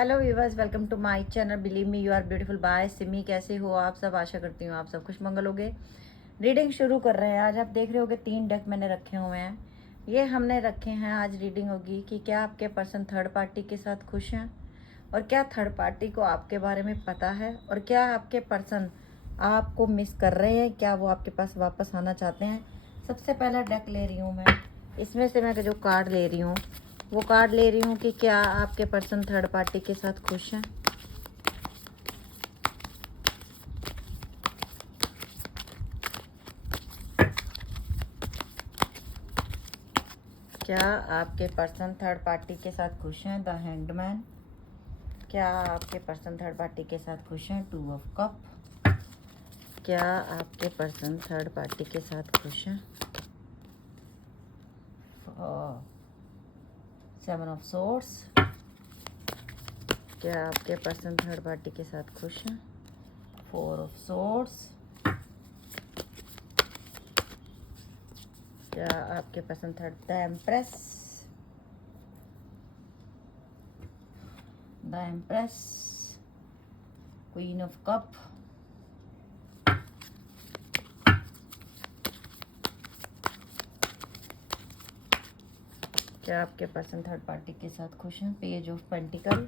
Hello viewers, welcome to my channel. Believe me you are beautiful by Simi. कैसे हो आप सब? आशा करती हूँ आप सब खुश मंगल होगे। रीडिंग शुरू कर रहे हैं। आज आप देख रहे होगे 3 डेक मैंने रखे हुए हैं। ये हमने रखे हैं। आज रीडिंग होगी कि क्या आपके पर्सन थर्ड पार्टी के साथ खुश हैं, और क्या थर्ड पार्टी को आपके बारे में पता है, और क्या आपके पर्सन आपको मिस कर रहे हैं, क्या वो आपके पास वापस आना चाहते हैं। सबसे पहला डेक ले रही हूँ मैं। इसमें से मैं जो कार्ड ले रही हूँ वो कार्ड ले रही हूँ कि क्या आपके पर्सन थर्ड पार्टी के साथ खुश हैं। क्या आपके पर्सन थर्ड पार्टी के साथ खुश हैं? The hangman. क्या आपके पर्सन थर्ड पार्टी के साथ खुश हैं? 2 ऑफ कप। क्या आपके पर्सन थर्ड पार्टी के साथ खुश हैं? 7 ऑफ सोर्स। क्या आपके पर्सन थर्ड पार्टी के साथ खुश हैं? 4 ऑफ सोर्स। क्या आपके person third the empress. The empress, queen of cup, क्या आपके पर्सन थर्ड पार्टी के साथ खुश हैं? पेज ऑफ पेंटिकल,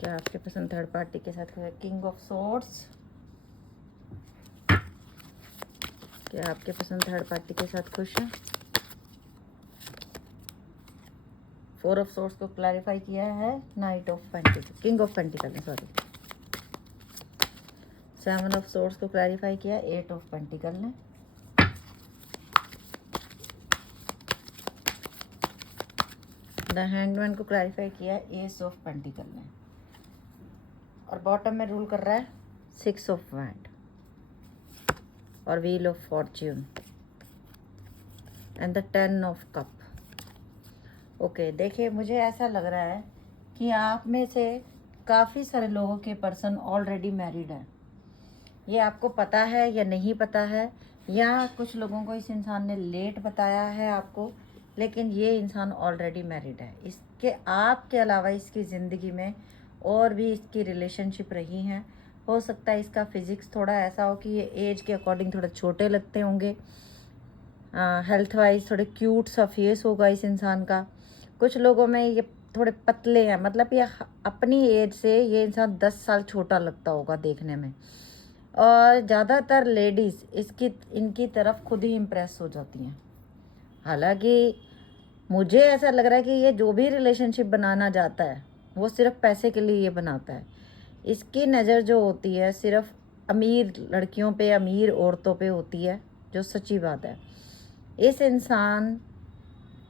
क्या आपके पर्सन थर्ड पार्टी के साथ खुश है? King of swords. क्या आपके पर्सन थर्ड पार्टी के साथ खुश है? 4 ऑफ सोर्ड्स को क्लैरिफाई किया है night of pentacle, king of pentacle ने, सॉरी। 7 ऑफ सोर्ड्स को क्लैरिफाई किया 8 ऑफ पेंटिकल ने। द हैंगमैन को क्लैरिफाई किया एस ऑफ पेंटिकल ने। और बॉटम में रूल कर रहा है 6 ऑफ वैंड और wheel of Fortune and the 10 of cup. Okay, देखिए मुझे ऐसा लग रहा है कि आप में से काफ़ी सारे लोगों के पर्सन ऑलरेडी मैरिड हैं। ये आपको पता है या नहीं पता है, या कुछ लोगों को इस इंसान ने लेट बताया है आपको, लेकिन ये इंसान ऑलरेडी मैरिड है। इसके आपके अलावा इसकी ज़िंदगी में और भी इसकी रिलेशनशिप रही हैं। हो सकता है इसका फिज़िक्स थोड़ा ऐसा हो कि ये एज के अकॉर्डिंग थोड़े छोटे लगते होंगे। हेल्थ वाइज थोड़े क्यूट सा फेस होगा इस इंसान का। कुछ लोगों में ये थोड़े पतले हैं, मतलब ये अपनी एज से ये इंसान 10 साल छोटा लगता होगा देखने में। और ज़्यादातर लेडीज़ इनकी तरफ खुद ही इम्प्रेस हो जाती हैं। हालांकि मुझे ऐसा लग रहा है कि ये जो भी रिलेशनशिप बनाना चाहता है वो सिर्फ पैसे के लिए ये बनाता है। इसकी नज़र जो होती है सिर्फ अमीर लड़कियों पे, अमीर औरतों पे होती है, जो सच्ची बात है। इस इंसान,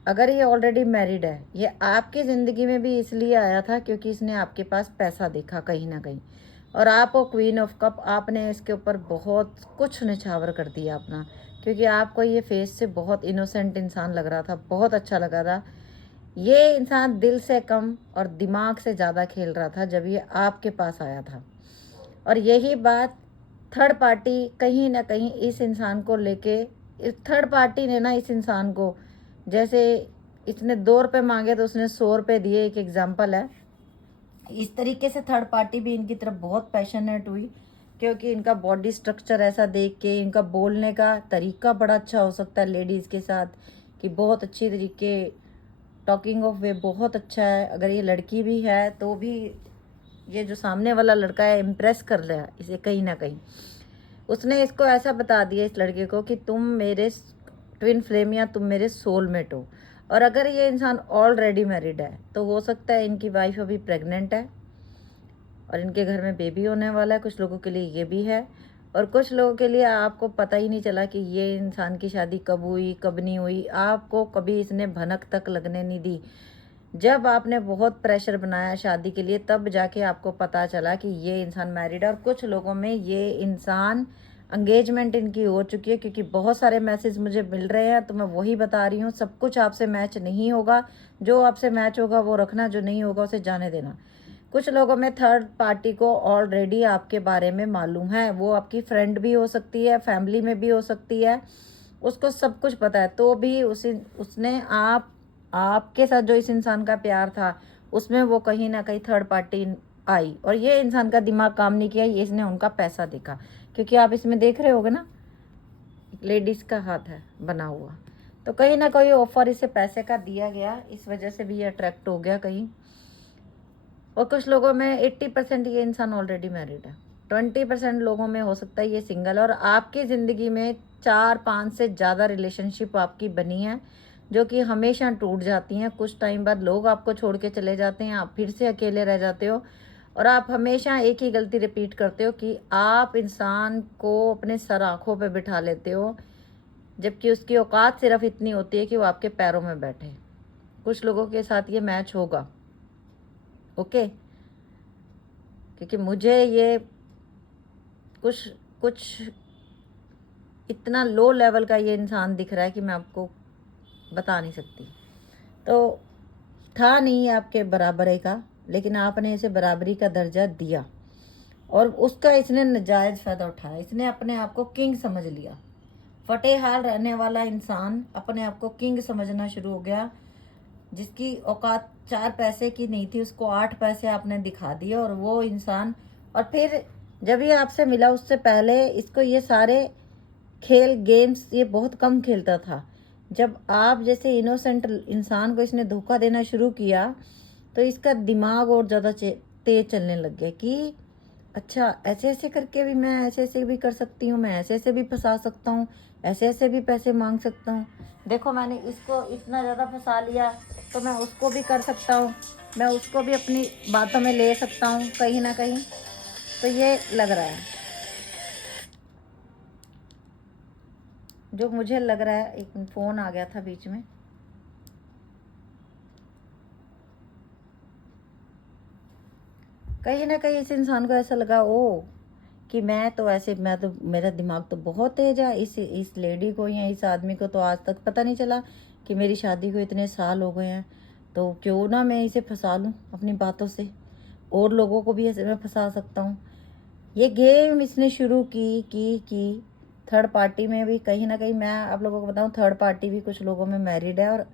अगर ये ऑलरेडी मैरिड है, ये आपकी ज़िंदगी में भी इसलिए आया था क्योंकि इसने आपके पास पैसा देखा कहीं ना कहीं। और आप हो क्वीन ऑफ कप, आपने इसके ऊपर बहुत कुछ निछावर कर दिया अपना, क्योंकि आपको ये फेस से बहुत इनोसेंट इंसान लग रहा था, बहुत अच्छा लगा था। ये इंसान दिल से कम और दिमाग से ज़्यादा खेल रहा था जब ये आपके पास आया था। और यही बात थर्ड पार्टी कहीं ना कहीं इस इंसान को लेके, इस थर्ड पार्टी ने ना इस इंसान को, जैसे इसने 2 रुपये मांगे तो उसने 100 रुपये दिए, एक एग्जाम्पल है। इस तरीके से थर्ड पार्टी भी इनकी तरफ बहुत पैशनेट हुई, क्योंकि इनका बॉडी स्ट्रक्चर ऐसा देख के, इनका बोलने का तरीका बड़ा अच्छा हो सकता है लेडीज़ के साथ, कि बहुत अच्छी तरीके, टॉकिंग ऑफ वे बहुत अच्छा है। अगर ये लड़की भी है तो भी ये जो सामने वाला लड़का है इम्प्रेस कर रहा है इसे कहीं ना कहीं। उसने इसको ऐसा बता दिया इस लड़के को कि तुम मेरे ट्विन फ्लेम या तुम मेरे सोलमेट हो। और अगर ये इंसान ऑलरेडी मैरिड है तो हो सकता है इनकी वाइफ अभी प्रेग्नेंट है और इनके घर में बेबी होने वाला है। कुछ लोगों के लिए ये भी है, और कुछ लोगों के लिए आपको पता ही नहीं चला कि ये इंसान की शादी कब हुई कब नहीं हुई। आपको कभी इसने भनक तक लगने नहीं दी। जब आपने बहुत प्रेशर बनाया शादी के लिए, तब जाके आपको पता चला कि ये इंसान मैरिड है। और कुछ लोगों में ये इंसान एंगेजमेंट इनकी हो चुकी है, क्योंकि बहुत सारे मैसेज मुझे मिल रहे हैं, तो मैं वही बता रही हूँ। सब कुछ आपसे मैच नहीं होगा, जो आपसे मैच होगा वो रखना, जो नहीं होगा उसे जाने देना। कुछ लोगों में थर्ड पार्टी को ऑलरेडी आपके बारे में मालूम है। वो आपकी फ्रेंड भी हो सकती है, फैमिली में भी हो सकती है, उसको सब कुछ पता है, तो भी उसने आपके साथ जो इस इंसान का प्यार था उसमें वो कहीं ना कहीं थर्ड पार्टी आई, और ये इंसान का दिमाग काम नहीं किया, ये इसने उनका पैसा देखा। क्योंकि आप इसमें देख रहे होगे ना, लेडीज का हाथ है बना हुआ, तो कहीं ना कहीं ऑफर इसे पैसे का दिया गया, इस वजह से भी ये अट्रैक्ट हो गया कहीं। और कुछ लोगों में 80% ये इंसान ऑलरेडी मैरिड है, 20% लोगों में हो सकता है ये सिंगल। और आपकी ज़िंदगी में 4-5 से ज़्यादा रिलेशनशिप आपकी बनी है जो कि हमेशा टूट जाती हैं। कुछ टाइम बाद लोग आपको छोड़ के चले जाते हैं, आप फिर से अकेले रह जाते हो, और आप हमेशा एक ही गलती रिपीट करते हो कि आप इंसान को अपने सर आँखों पे बिठा लेते हो, जबकि उसकी औकात सिर्फ इतनी होती है कि वो आपके पैरों में बैठे। कुछ लोगों के साथ ये मैच होगा, ओके, क्योंकि मुझे ये कुछ कुछ इतना लो लेवल का ये इंसान दिख रहा है कि मैं आपको बता नहीं सकती। तो था नहीं आपके बराबरी का, लेकिन आपने इसे बराबरी का दर्जा दिया, और उसका इसने नाजायज़ फ़ायदा उठाया। इसने अपने आप को किंग समझ लिया। फतेहाल रहने वाला इंसान अपने आप को किंग समझना शुरू हो गया। जिसकी औकात 4 पैसे की नहीं थी, उसको 8 पैसे आपने दिखा दिए, और वो इंसान, और फिर जब ये आपसे मिला उससे पहले इसको ये सारे खेल गेम्स ये बहुत कम खेलता था। जब आप जैसे इनोसेंट इंसान को इसने धोखा देना शुरू किया, तो इसका दिमाग और ज़्यादा तेज चलने लग गया कि अच्छा, ऐसे ऐसे करके भी मैं ऐसे ऐसे भी कर सकती हूँ, मैं ऐसे ऐसे भी फंसा सकता हूँ, ऐसे ऐसे भी पैसे मांग सकता हूँ। देखो, मैंने इसको इतना ज़्यादा फंसा लिया, तो मैं उसको भी कर सकता हूँ, मैं उसको भी अपनी बातों में ले सकता हूँ कहीं ना कहीं। तो ये लग रहा है, जो मुझे लग रहा है। एक फ़ोन आ गया था बीच में। कहीं ना कहीं इस इंसान को ऐसा लगा ओ कि मैं तो मेरा दिमाग तो बहुत तेज है। इस लेडी को या इस आदमी को तो आज तक पता नहीं चला कि मेरी शादी को इतने साल हो गए हैं, तो क्यों ना मैं इसे फंसा लूँ अपनी बातों से, और लोगों को भी ऐसे मैं फंसा सकता हूँ। ये गेम इसने शुरू की थर्ड पार्टी में भी। कहीं ना कहीं मैं आप लोगों को बताऊँ, थर्ड पार्टी भी कुछ लोगों में मैरिड है, और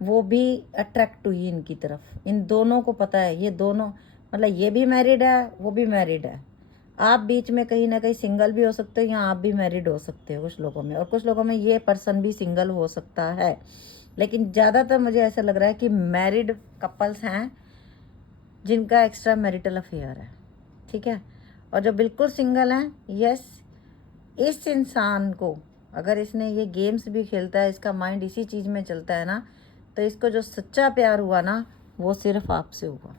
वो भी अट्रैक्ट हुई इनकी तरफ। इन दोनों को पता है, ये दोनों मतलब ये भी मैरिड है, वो भी मैरिड है। आप बीच में कहीं ना कहीं सिंगल भी हो सकते हो, या आप भी मैरिड हो सकते हो कुछ लोगों में, और कुछ लोगों में ये पर्सन भी सिंगल हो सकता है। लेकिन ज़्यादातर मुझे ऐसा लग रहा है कि मैरिड कपल्स हैं जिनका एक्स्ट्रा मैरिटल अफेयर है, ठीक है। और जो बिल्कुल सिंगल हैं, यस, इस इंसान को अगर इसने ये गेम्स भी खेलता है, इसका माइंड इसी चीज़ में चलता है ना, तो इसको जो सच्चा प्यार हुआ ना, वो सिर्फ आपसे हुआ।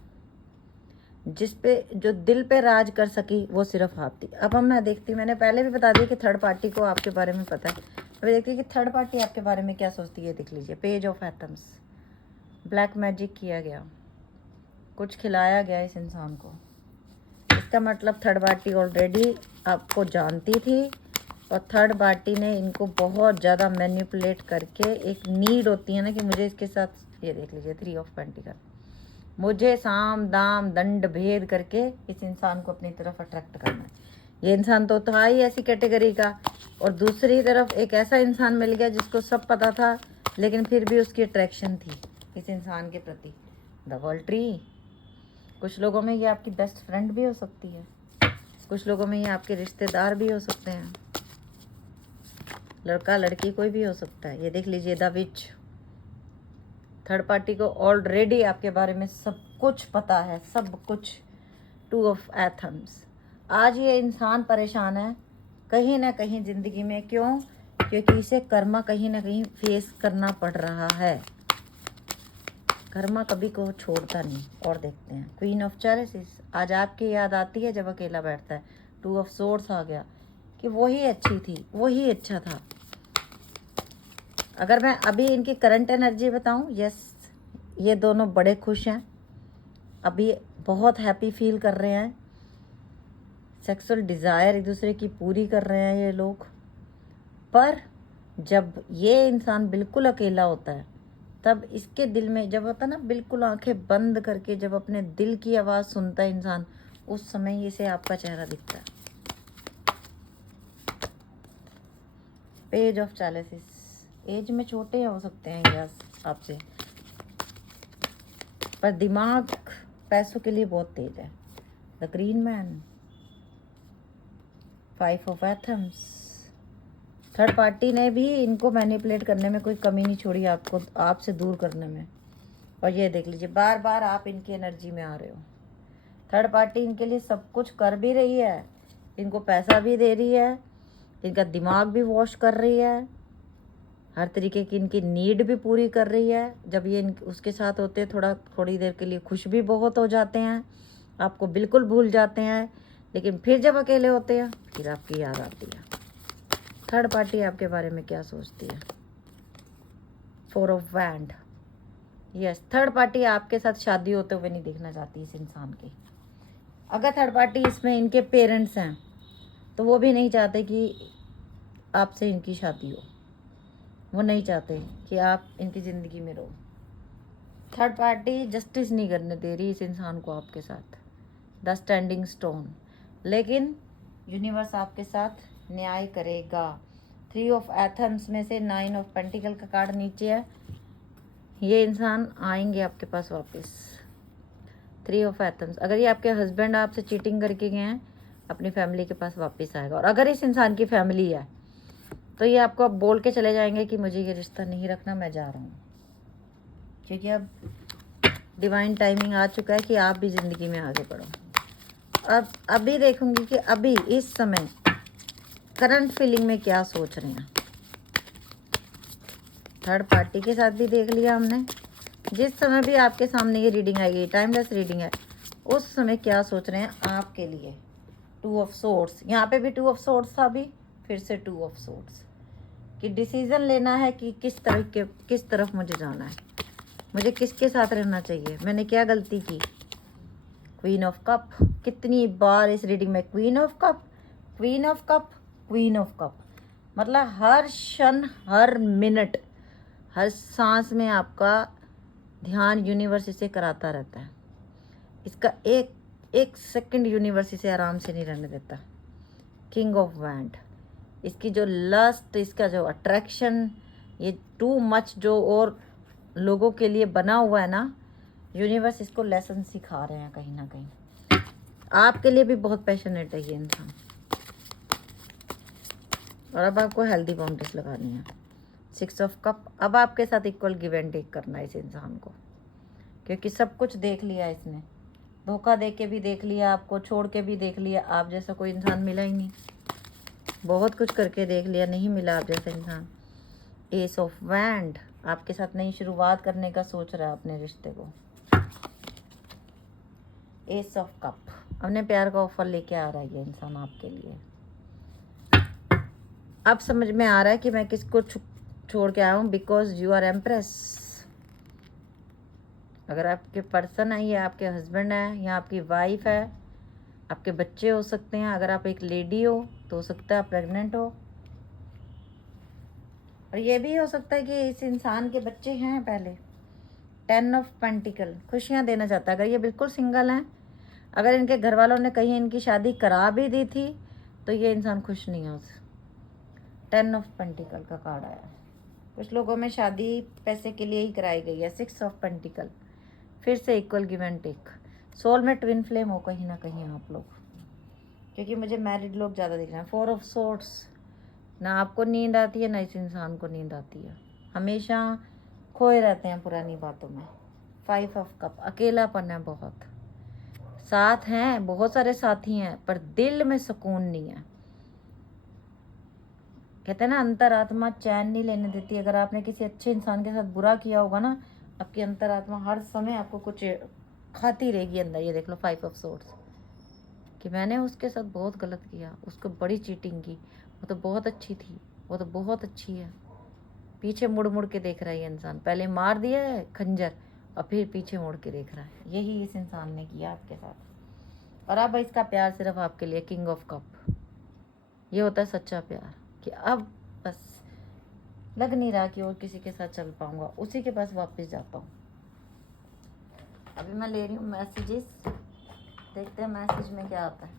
जिस पे जो दिल पे राज कर सकी वो सिर्फ आप थी। अब हम मैं देखती, मैंने पहले भी बता दिया कि थर्ड पार्टी को आपके बारे में पता है। अभी देखती कि थर्ड पार्टी आपके बारे में क्या सोचती है। देख लीजिए, page of atoms, black magic किया गया, कुछ खिलाया गया इस इंसान को। इसका मतलब थर्ड पार्टी ऑलरेडी आपको जानती थी, और थर्ड पार्टी ने इनको बहुत ज़्यादा मैनिपुलेट करके, एक नीड होती है ना कि मुझे इसके साथ, ये देख लीजिए 3 ऑफ पेंटिकल, मुझे साम दाम दंड भेद करके इस इंसान को अपनी तरफ अट्रैक्ट करना है। ये इंसान तो था ही ऐसी कैटेगरी का, और दूसरी तरफ एक ऐसा इंसान मिल गया जिसको सब पता था, लेकिन फिर भी उसकी अट्रैक्शन थी इस इंसान के प्रति। The world tree. कुछ लोगों में ये आपकी बेस्ट फ्रेंड भी हो सकती है, कुछ लोगों में ये आपके रिश्तेदार भी हो सकते हैं, लड़का लड़की कोई भी हो सकता है। ये देख लीजिए द विच। थर्ड पार्टी को ऑलरेडी आपके बारे में सब कुछ पता है, सब कुछ। 2 ऑफ एथम्स। आज ये इंसान परेशान है कहीं ना कहीं ज़िंदगी में। क्यों? क्योंकि इसे कर्मा कहीं ना कहीं फेस करना पड़ रहा है। कर्मा कभी को छोड़ता नहीं। और देखते हैं क्वीन ऑफ चेरिसेस। आज आपकी याद आती है जब अकेला बैठता है। 2 ऑफ सोर्ड्स आ गया कि वही अच्छी थी, वही अच्छा था। अगर मैं अभी इनकी करंट एनर्जी बताऊं, यस, ये दोनों बड़े खुश हैं, अभी बहुत हैप्पी फील कर रहे हैं, सेक्सुअल डिज़ायर एक दूसरे की पूरी कर रहे हैं ये लोग। पर जब ये इंसान बिल्कुल अकेला होता है, तब इसके दिल में जब होता है ना, बिल्कुल आंखें बंद करके जब अपने दिल की आवाज़ सुनता है इंसान, उस समय इसे आपका चेहरा दिखता है। पेज ऑफ चैलेसिस, एज में छोटे हो सकते हैं यस आपसे, पर दिमाग पैसों के लिए बहुत तेज है। द ग्रीन मैन, 5 ऑफ एथम्स, थर्ड पार्टी ने भी इनको मैनिपुलेट करने में कोई कमी नहीं छोड़ी, आपको आपसे दूर करने में। और ये देख लीजिए बार बार आप इनकी एनर्जी में आ रहे हो। थर्ड पार्टी इनके लिए सब कुछ कर भी रही है, इनको पैसा भी दे रही है, इनका दिमाग भी वॉश कर रही है, हर तरीके की इनकी नीड भी पूरी कर रही है। जब ये उसके साथ होते हैं थोड़ी देर के लिए खुश भी बहुत हो जाते हैं, आपको बिल्कुल भूल जाते हैं, लेकिन फिर जब अकेले होते हैं फिर आपकी याद आती है। थर्ड पार्टी आपके बारे में क्या सोचती है? 4 of wand, yes third party आपके साथ शादी होते हुए नहीं देखना चाहती इस इंसान की। अगर थर्ड पार्टी इसमें इनके पेरेंट्स हैं तो वो भी नहीं चाहते कि आपसे इनकी शादी हो, वो नहीं चाहते कि आप इनकी ज़िंदगी में रहो। थर्ड पार्टी जस्टिस नहीं करने दे रही इस इंसान को आपके साथ, द स्टैंडिंग स्टोन। लेकिन यूनिवर्स आपके साथ न्याय करेगा। 3 ऑफ एथम्स में से 9 ऑफ पेंटिकल का कार्ड नीचे है, ये इंसान आएंगे आपके पास वापस। 3 ऑफ एथम्स, अगर ये आपके हस्बैंड आपसे चीटिंग करके गए हैं, अपनी फैमिली के पास वापस आएगा। और अगर इस इंसान की फैमिली है तो ये आपको अब बोल के चले जाएंगे कि मुझे ये रिश्ता नहीं रखना, मैं जा रहा हूँ। क्योंकि अब डिवाइन टाइमिंग आ चुका है कि आप भी ज़िंदगी में आगे बढ़ो। अब अभी देखूंगी कि अभी इस समय करंट फीलिंग में क्या सोच रहे हैं। थर्ड पार्टी के साथ भी देख लिया हमने, जिस समय भी आपके सामने ये रीडिंग आएगी, टाइमलेस रीडिंग है, उस समय क्या सोच रहे हैं आपके लिए। 2 ऑफ सोर्ड्स, यहाँ पे भी 2 ऑफ सोर्ड्स था, अभी फिर से 2 ऑफ सोर्ड्स, कि डिसीज़न लेना है कि किस तरफ मुझे जाना है, मुझे किसके साथ रहना चाहिए, मैंने क्या गलती की। क्वीन ऑफ कप, कितनी बार इस रीडिंग में queen of cup, queen of cup, queen of cup, मतलब हर क्षण, हर मिनट, हर सांस में आपका ध्यान यूनिवर्स इसे कराता रहता है। इसका एक सेकंड यूनिवर्स इसे आराम से नहीं रहने देता। किंग ऑफ वैंड, इसकी जो लस्ट, इसका जो अट्रैक्शन, ये टू मच जो और लोगों के लिए बना हुआ है ना, यूनिवर्स इसको लेसन सिखा रहे हैं कहीं ना कहीं। आपके लिए भी बहुत पैशनेट है ये इंसान। और अब आपको हेल्दी बाउंड्रीज लगानी है। 6 ऑफ कप, अब आपके साथ इक्वल गिव एंड टेक करना है इस इंसान को, क्योंकि सब कुछ देख लिया इसने, धोखा दे के भी देख लिया, आपको छोड़ के भी देख लिया, आप जैसा कोई इंसान मिला ही नहीं, बहुत कुछ करके देख लिया, नहीं मिला आप जैसा इंसान। एस ऑफ वैंड, आपके साथ नई शुरुआत करने का सोच रहा है अपने रिश्ते को। एस ऑफ कप, अपने प्यार का ऑफर लेके आ रहा है ये इंसान आपके लिए। अब समझ में आ रहा है कि मैं किसको छोड़ के आया हूँ, बिकॉज यू आर एम्प्रेस। अगर आपके पर्सन है, ये आपके हस्बैंड है या आपकी वाइफ है, आपके बच्चे हो सकते हैं। अगर आप एक लेडी हो तो सकता है आप प्रेग्नेंट हो, और ये भी हो सकता है कि इस इंसान के बच्चे हैं पहले। 10 ऑफ पेंटिकल, खुशियाँ देना चाहता है। अगर ये बिल्कुल सिंगल हैं, अगर इनके घर वालों ने कहीं इनकी शादी करा भी दी थी तो ये इंसान खुश नहीं है उस 10 ऑफ पेंटिकल का कार्ड आया। कुछ लोगों में शादी पैसे के लिए ही कराई गई है। 6 ऑफ पेंटिकल, फिर से equal give and take. Soul में ट्विन फ्लेम हो कहीं ना कहीं आप लोग, क्योंकि मुझे मैरिड लोग ज़्यादा दिख रहे हैं। 4 ऑफ सोर्ड्स, ना आपको नींद आती है ना इस इंसान को नींद आती है, हमेशा खोए रहते हैं पुरानी बातों में। 5 ऑफ कप, अकेलापन है बहुत, साथ हैं, बहुत सारे साथी हैं, पर दिल में सुकून नहीं है। कहते हैं ना, अंतरात्मा चैन नहीं लेने देती। अगर आपने किसी अच्छे इंसान के साथ बुरा किया होगा ना, आपकी अंतरात्मा हर समय आपको कुछ खाती रहेगी अंदर। ये देख लो 5 ऑफ सोर्ड्स, कि मैंने उसके साथ बहुत गलत किया, उसको बड़ी चीटिंग की, वो तो बहुत अच्छी थी, वो तो बहुत अच्छी है। पीछे मुड़ मुड़ के देख रहा है ये इंसान, पहले मार दिया है खंजर और फिर पीछे मुड़ के देख रहा है। यही इस इंसान ने किया आपके साथ। और अब इसका प्यार सिर्फ आपके लिए। किंग ऑफ कप, ये होता है सच्चा प्यार, कि अब बस लग नहीं रहा कि और किसी के साथ चल पाऊंगा, उसी के पास वापस जाता हूँ। अभी मैं ले रही हूँ मैसेजेस, देखते हैं मैसेज में क्या आता है।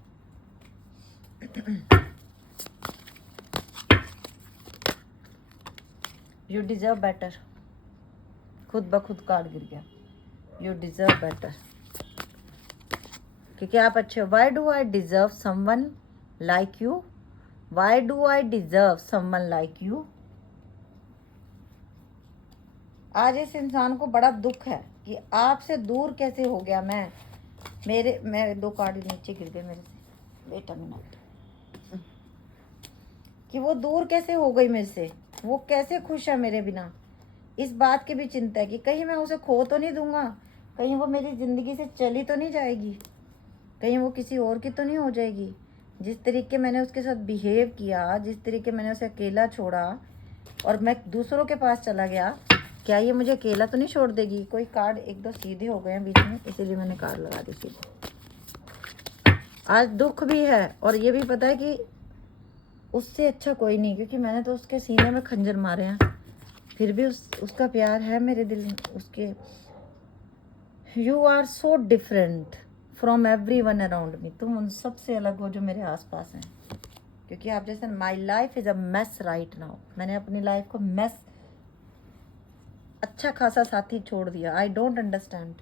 You deserve better. खुद ब खुद कार्ड गिर गया। यू डिजर्व बेटर, क्योंकि आप अच्छे हो। Why do I deserve someone like you? Why do I deserve someone like you? आज इस इंसान को बड़ा दुख है कि आपसे दूर कैसे हो गया मैं 2 कार्ड नीचे गिर गए मेरे से। Wait a minute. कि वो दूर कैसे हो गई मेरे से, वो कैसे खुश है मेरे बिना, इस बात की भी चिंता है कि कहीं मैं उसे खो तो नहीं दूंगा, कहीं वो मेरी ज़िंदगी से चली तो नहीं जाएगी, कहीं वो किसी और की तो नहीं हो जाएगी। जिस तरीके मैंने उसके साथ बिहेव किया, जिस तरीके मैंने उसे अकेला छोड़ा और मैं दूसरों के पास चला गया, क्या ये मुझे अकेला तो नहीं छोड़ देगी? कोई कार्ड 1-2 सीधे हो गए हैं बीच में, इसीलिए मैंने कार्ड लगा दी सीधे। आज दुख भी है और ये भी पता है कि उससे अच्छा कोई नहीं, क्योंकि मैंने तो उसके सीने में खंजर मारे हैं, फिर भी उसका प्यार है मेरे दिल में उसके। You are so different from everyone around me. तुम उन सब से अलग हो जो मेरे आसपास हैं, क्योंकि आप जैसे my life is a mess right now. मैंने अपनी लाइफ को मेस, अच्छा खासा साथी छोड़ दिया। आई डोंट अंडरस्टैंड,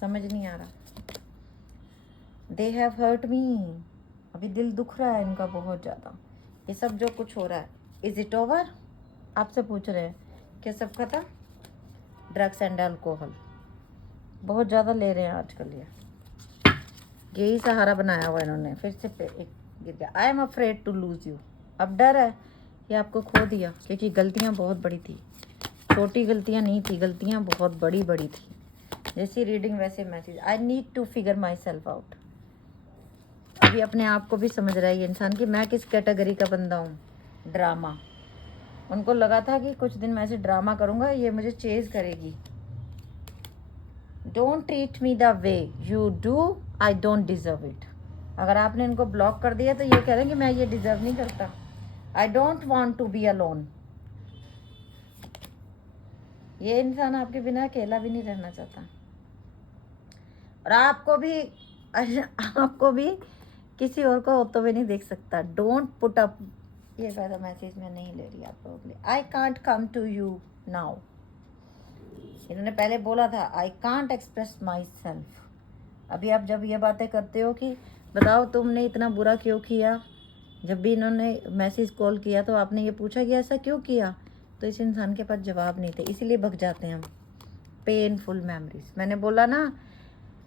समझ नहीं आ रहा। They have hurt me. अभी दिल दुख रहा है इनका बहुत ज़्यादा। ये सब जो कुछ हो रहा है, इज़ इट ओवर? आपसे पूछ रहे हैं क्या सब खत्म? ड्रग्स एंड अल्कोहल बहुत ज़्यादा ले रहे हैं आजकल। यही सहारा बनाया हुआ इन्होंने। फिर से एक गिर गया। I am afraid to lose you. अब डर है कि आपको खो दिया, क्योंकि गलतियाँ बहुत बड़ी थी। छोटी गलतियाँ नहीं थी, गलतियाँ बहुत बड़ी बड़ी थी। जैसी रीडिंग वैसे message. I need to figure myself out. अभी अपने आप को भी समझ रहा है ये इंसान कि मैं किस कैटेगरी का बंदा हूँ। ड्रामा, उनको लगा था कि कुछ दिन मैं ऐसे ड्रामा करूँगा, ये मुझे चेज करेगी। Don't treat me the way you do, I don't deserve it. अगर आपने इनको ब्लॉक कर दिया तो ये कह रहे हैं कि मैं ये डिजर्व नहीं करता। I don't want to be alone. ये इंसान आपके बिना अकेला भी नहीं रहना चाहता, और आपको भी किसी और को होते हुए नहीं देख सकता। Don't put up. ये वाला मैसेज मैं नहीं ले रही आप लोगों के लिए। I can't come to you now. इन्होंने पहले बोला था I can't express myself. अभी आप जब ये बातें करते हो कि बताओ तुमने इतना बुरा क्यों किया, जब भी इन्होंने मैसेज कॉल किया तो आपने ये पूछा कि ऐसा क्यों किया, तो इस इंसान के पास जवाब नहीं थे, इसीलिए भग जाते हैं हम। Painful memories. मैंने बोला ना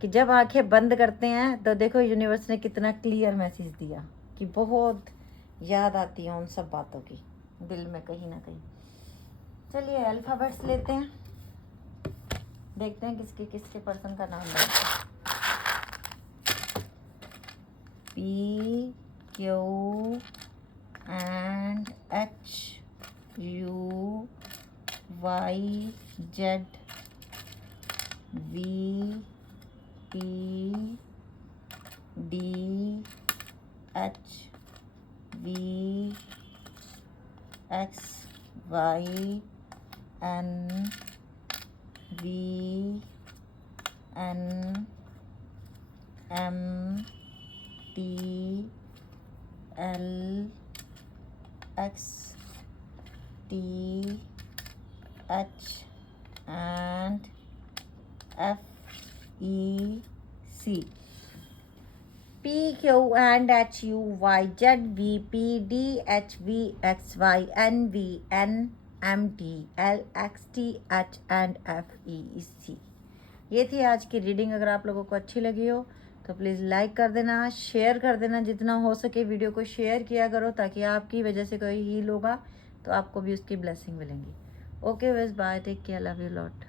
कि जब आंखें बंद करते हैं तो देखो यूनिवर्स ने कितना क्लियर मैसेज दिया कि बहुत याद आती है उन सब बातों की दिल में कहीं ना कहीं। चलिए अल्फ़ाबेट्स लेते हैं, देखते हैं किसके किसके पर्सन का नाम है। PQ and HUYZ VPDHVXYNVNMTLXTH and FEC. PQ and HUYZ VPDHVXYNVNMTLXTH and FEC। ये थी आज की रीडिंग। अगर आप लोगों को अच्छी लगी हो तो प्लीज़ लाइक कर देना, शेयर कर देना, जितना हो सके वीडियो को शेयर किया करो, ताकि आपकी वजह से कोई हील होगा तो आपको भी उसकी ब्लेसिंग मिलेंगी। ओके बस bye, take care, love you lot.